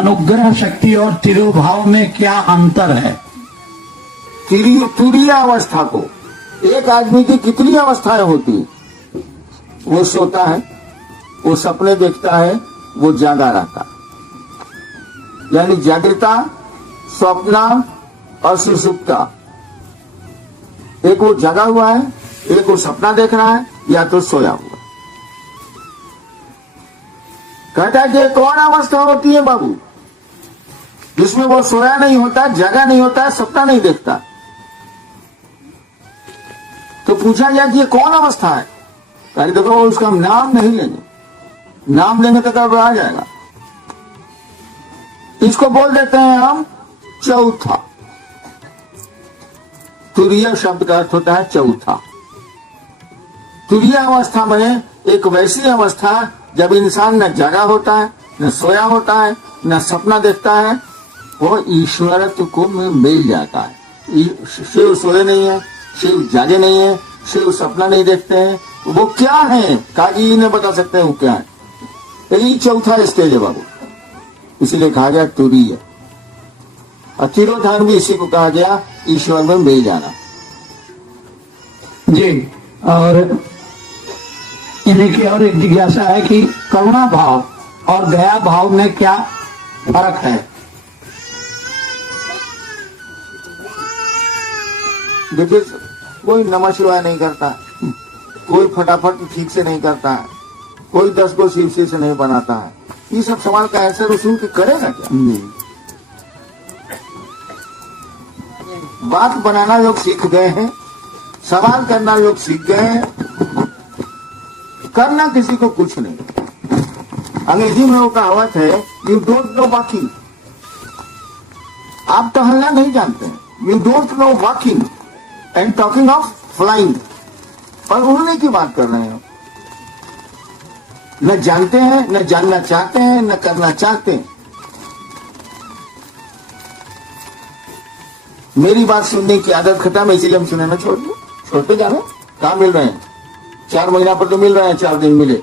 अनुग्रह शक्ति और तिरोभाव में क्या अंतर है? तुरीय अवस्था को, एक आदमी की कितनी अवस्थाएं होती, वो सोता है, वो सपने देखता है, वो जागा रहता, यानी जागृता, स्वप्ना और सुषुप्ता। एक वो जगा हुआ है, एक वो सपना देख रहा है, या तो सोया हुआ। कहता है कि कौन अवस्था होती है बाबू जिसमें वो सोया नहीं होता, जगा नहीं होता, सपना नहीं देखता? तो पूछा गया कि ये कौन अवस्था है? कहीं देखो उसका हम नाम नहीं लेंगे, नाम लेंगे तो कब आ जाएगा। इसको बोल देते हैं हम चौथा। तुरीय शब्द का अर्थ होता है चौथा। तुरीय अवस्था में एक वैसी अवस्था जब इंसान न जागा होता है, न सोया होता है, न सपना देखता है, वो ईश्वरत्व को मिल जाता है। शिव सोए नहीं है, शिव जागे नहीं है, शिव सपना नहीं देखते हैं, वो क्या है काजी ने बता सकते हैं वो क्या है। यही चौथा स्टेज है बाबू, इसीलिए कहा गया तुरीय। और तिरोधान भी इसी को कहा गया, ईश्वर में मिल जाना। जी, और इन्हीं की और एक जिज्ञासा है कि करुणा भाव और दया भाव में क्या फर्क है? देखिए, कोई नमः शिवाय नहीं करता, कोई फटाफट ठीक से नहीं करता है, कोई 10 को शिव से नहीं बनाता है। ये सब सवाल का आंसर उसूल के करेगा क्या? बात बनाना लोग सीख गए हैं, सवाल करना लोग सीख गए हैं, करना किसी को कुछ नहीं। अंग्रेजी में वो कहावत है, यू डोंट नो वॉकिंग। आप टहलना नहीं जानते हैं, you don't know walking and talking of flying. पर उड़ने की बात कर रहे हो। न जानते हैं, न जानना चाहते हैं, न करना चाहते हैं। मेरी बात सुनने की आदत खत्म है, इसीलिए हम सुनना छोड़ दो, छोड़ते जाओ। कहाँ मिल रहे हैं? 4 महीना पर तो मिल रहे हैं, 4 दिन मिले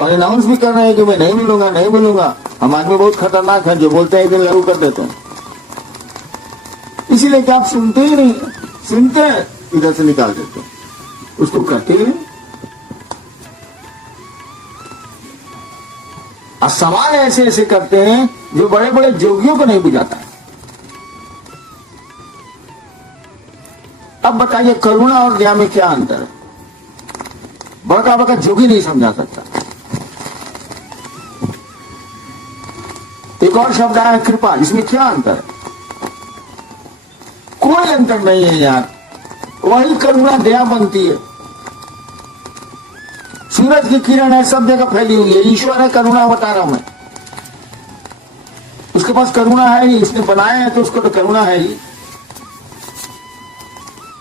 और अनाउंस भी कर रहे हैं कि मैं नहीं मिलूंगा, नहीं मिलूंगा। हम आदमी बहुत खतरनाक है, जो बोलते हैं एक दिन लागू कर देते हैं। इसीलिए कि आप सुनते ही नहीं, सुनते हैं इधर से निकाल देते हैं, उसको करते ही नहीं। और सवाल ऐसे ऐसे करते हैं जो बड़े बड़े जोगियों को नहीं बुझाता है। अब बताइए करुणा और दया में क्या अंतर है? बड़का बड़का जोगी नहीं समझा सकता। एक और शब्द आया कृपा, इसमें क्या अंतर है? कोई अंतर नहीं है यार, वही करुणा दया बनती है। सूरज की किरण है, सब जगह फैली हुई है, ईश्वर है, करुणा बता रहा हूं मैं। उसके पास करुणा है ही, उसने बनाया है तो उसको तो करुणा है ही।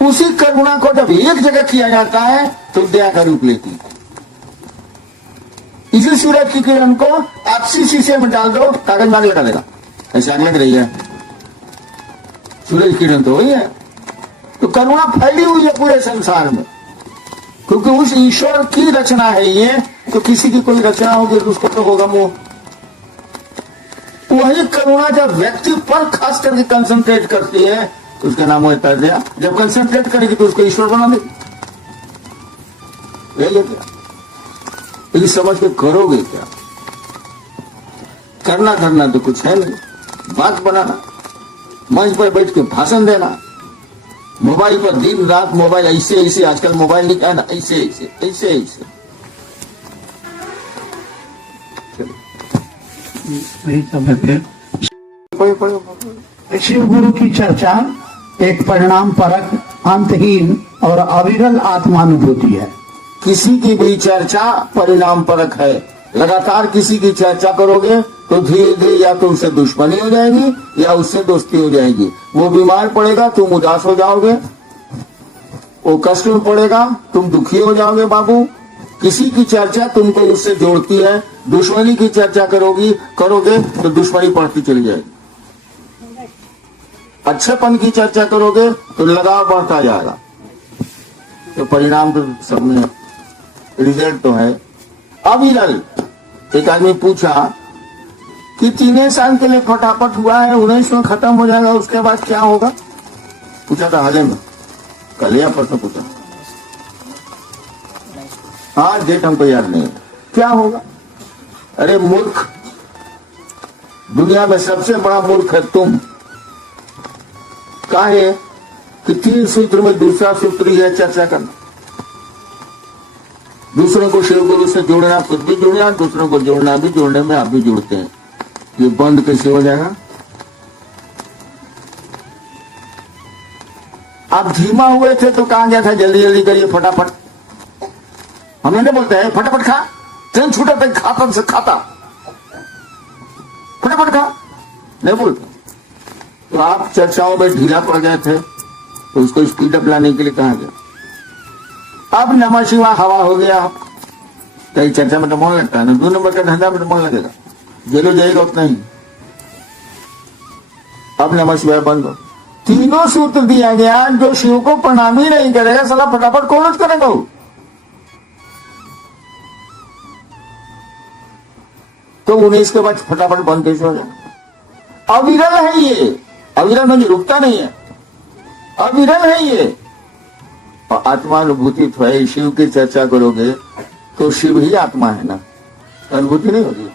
उसी करुणा को जब एक जगह किया जाता है तो दया का रूप लेती है। इसी सूरज की किरण को आप शीशे में डाल दो, कागज मार लगा देगा, ऐसा लग रही है। सूरज की किरण तो वही है। तो करुणा फैली हुई है पूरे संसार में, क्योंकि उस ईश्वर की रचना है ये। तो किसी की कोई रचना होगी तो उसको तो होगा मोह। वही करुणा जब व्यक्ति पर खास करके कंसंट्रेट करती है तो उसका नाम होता है दया। जब कंसंट्रेट करेगी तो उसको ईश्वर बना देगी। ये समझ के करोगे क्या? करना तो कुछ है नहीं, बात बनाना, मंच पर बैठ के भाषण देना, मोबाइल पर दिन रात मोबाइल ऐसे ऐसे, आजकल मोबाइल नहीं कहना, ऐसे ऐसे ऐसे ऐसे। वही समय पे शिव गुरु की चर्चा एक परिणाम परक, अंतहीन और अविरल आत्मानुभूति है। किसी की भी चर्चा परिणाम परक है। लगातार किसी की चर्चा करोगे तो धीरे धीरे या तो उससे दुश्मनी हो जाएगी या उससे दोस्ती हो जाएगी। वो बीमार पड़ेगा, तुम उदास हो जाओगे, वो कष्ट में पड़ेगा, तुम दुखी हो जाओगे बाबू। किसी की चर्चा तुमको उससे जोड़ती है। दुश्मनी की चर्चा करोगे तो दुश्मनी बढ़ती चली जाएगी। अच्छेपन की चर्चा करोगे तो लगाव बढ़ता जाएगा। तो परिणाम तो सब में रिजल्ट तो है। अविरल। एक आदमी पूछा कि 3 साल के लिए फटाफट हुआ है, 19 में खत्म हो जाएगा, उसके बाद क्या होगा? पूछा था हाल में, कल या परसों पूछा। हाँ, डेट हमको याद नहीं है। क्या होगा? अरे मूर्ख, दुनिया में सबसे बड़ा मूर्ख है तुम। काहे कि 3 सूत्र में दूसरा सूत्र ही है चर्चा करना। दूसरों को शिव गुरु से जोड़ना, खुद भी जोड़ना, दूसरों को जोड़ना भी, जोड़ने में आप भी जुड़ते हैं। ये बंद कैसे हो जाएगा? आप धीमा हुए थे तो कहा गया था जल्दी जल्दी करिए, फटाफट। हमें नहीं बोलते हैं फटाफट खा, ट्रेन छूटा तक खाता से खाता, फटाफट खा, नहीं बोलते। तो आप चर्चाओं में ढीला पड़ गए थे, तो उसको स्पीड अप लाने के लिए कहा गया। अब नमः शिवाय हवा हो गया, कई चर्चा में तो मन लगता है ना, 2 नंबर का धंधा में तो मन लगेगा, जेलो जाएगा उतना ही। अब नमः शिवाय बंद हो। 3 सूत्र दिया गया, जो शिव को प्रणाम ही नहीं करेगा साला फटाफट कौन करेगा? तो 19 के बाद फटाफट बंद कैसे हो जाए? अविरल है ये, अविरल में रुकता नहीं है, अविरल है ये। और आत्मानुभूति है, शिव की चर्चा करोगे तो शिव ही आत्मा है ना, अनुभूति नहीं होगी।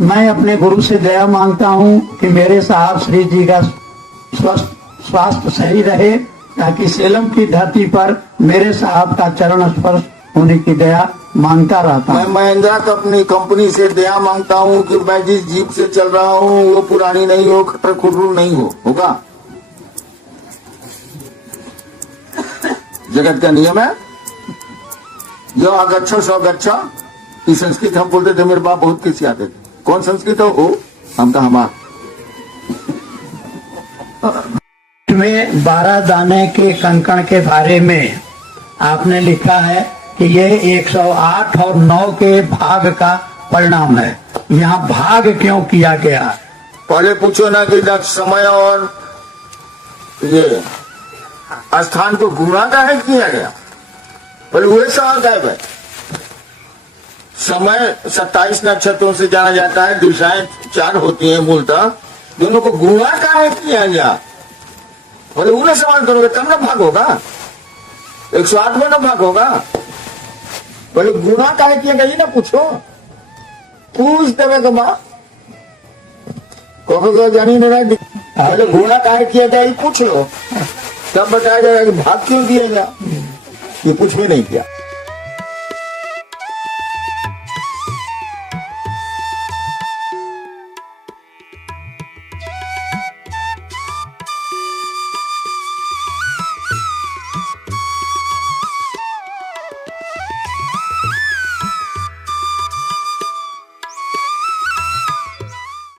मैं अपने गुरु से दया मांगता हूँ कि मेरे साहब श्री जी का स्वास्थ्य सही रहे, ताकि सेलम की धरती पर मेरे साहब का चरण स्पर्श होने की दया मांगता रहता मैं हूँ। महिंद्रा कंपनी कंपनी से दया मांगता हूँ कि मैं जिस जीप से चल रहा हूँ वो पुरानी नहीं हो, खटर खुटरू नहीं हो। होगा, जगत का नियम है। जो अगच्छो सो गच्छो, ये संस्कृत हम बोलते थे, मेरे बाप बहुत किसी आते थे। कौन संस्कृत हो? हम तो हमारा में 12 दाने के कंकड़ के बारे में आपने लिखा है कि यह 108 और 9 के भाग का परिणाम है। यहाँ भाग क्यों किया गया? पहले पूछो ना कि समय और ये स्थान को गुणा का है किया गया, पहले वही सवाल गायब है। समय 27 नक्षत्रों से जाना जाता है, दिशाएं 4 होती हैं मूलतः, दोनों को गुणा का है किया गया। पहले उन्हें सवाल करोगे तब ना भाग होगा, 108 में ना भाग होगा। पहले गुणा का है किया गया, ये ना पूछो, पूछ देवे तो माँ को जानी नहीं रहा। पहले गुणा का है किया गया ये पूछ लो, तब बताया जाएगा कि भाग क्यों दिया गया। ये कुछ भी नहीं किया।